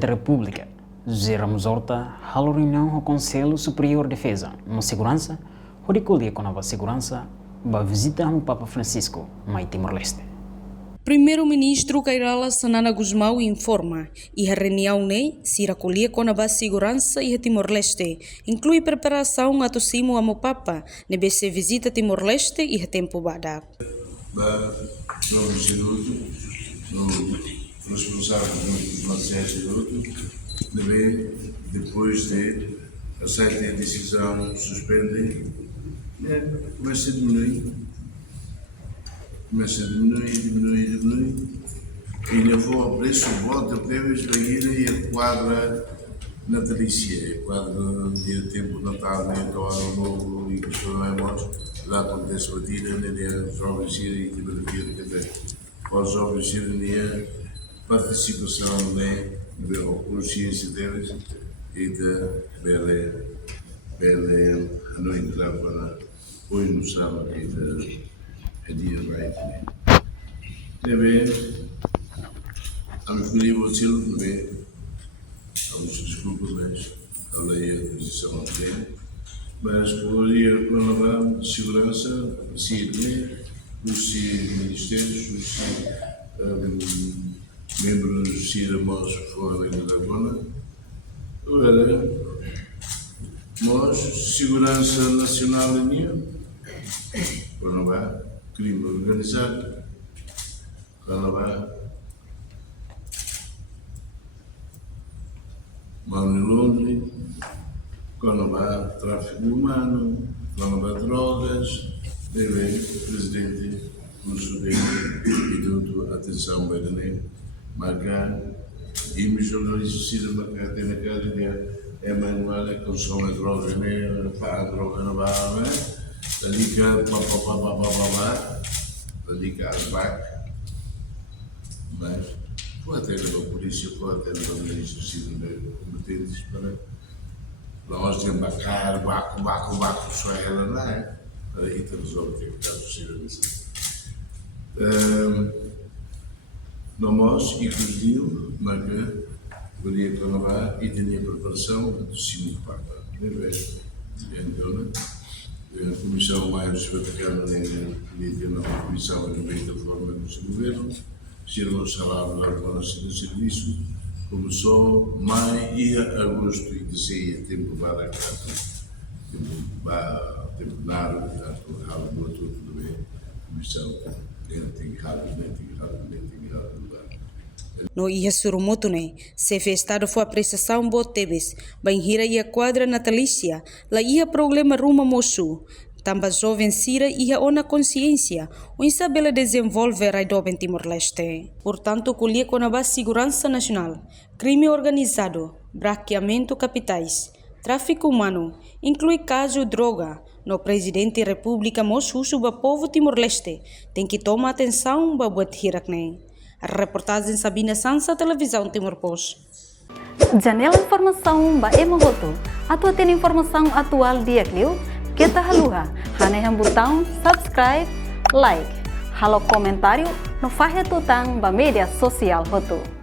Presidente da República, José Ramos Horta, halo reunião do Conselho Superior de Defesa, uma segurança, o recolher com a segurança, vai visitar o Papa Francisco, em Timor-Leste. Primeiro-Ministro Kairala Sanana Gusmão informa e a reunião se recolher com a segurança e a Timor-Leste, inclui preparação a tosimo a Papa, nesse visita a Timor-Leste e a tempo bada. No instituto, no responsável do nosso instituto, depois de aceitar a decisão, suspender, começa a diminuir. Começa a diminuir, e levou ao preço volta previous da ida e a quadra natalícia, a quadra de tempo de Natal, então ano novo e que não é morto, lá acontece a tira, os jovens e a os jovens e a participação da consciência deles e da bela noite lá para hoje no sábado e da dia vai a minha filha você não vê alguns desculpas mas a lei a posição não tem mas poderia renovar de segurança CID os ministérios os membros dos CIDAMOS fora da zona agora nós segurança nacional e minha renovar crime organizado, Canadá, Money Laundering, Canadá, tráfico humano, Canadá, drogas, presidente do Supremo e tudo, atenção, Berené, marcar, e me jornalistas de marcar, tem na casa é manual, consome drogas, para a droga na barra, dedica dedica às vacas, mas pode ter a polícia, pode ter a ministra sido competentes para nós desembarcar, baco, só ela não é, para aí resolver o que é que está sucedendo assim. Não nós, e que os digo, mas que varia para lá e tinha preparação do segundo Papa, então, a Comissão mais Vaticana na Comissão no meio da forma do seu governo, serão os salários da ordenação do serviço, começou maio e agosto e dizia tempo para a casa, tempo nada, do tudo bem, Comissão, tem rapidamente. No ia surumoto se festado foi apreciação botebes, bem hira ia quadra natalícia, lá ia problema ruma moço, tamba jovem sira ia ona consciência, o insabela desenvolver a em Timor-Leste. Portanto, colher com a base segurança nacional, crime organizado, braqueamento capitais, tráfico humano, inclui caso droga, no presidente da República moço suba povo Timor-Leste, tem que tomar atenção para buat hirak A reportagem Sabina Sansa, Televisão Timor-Post. Janela informação ba Emogoto. Atua tem informação atual dia Clio. Kita haluha. Haneham botão subscribe, like. Halo comentário no faixa tutang ba media sosial hotu.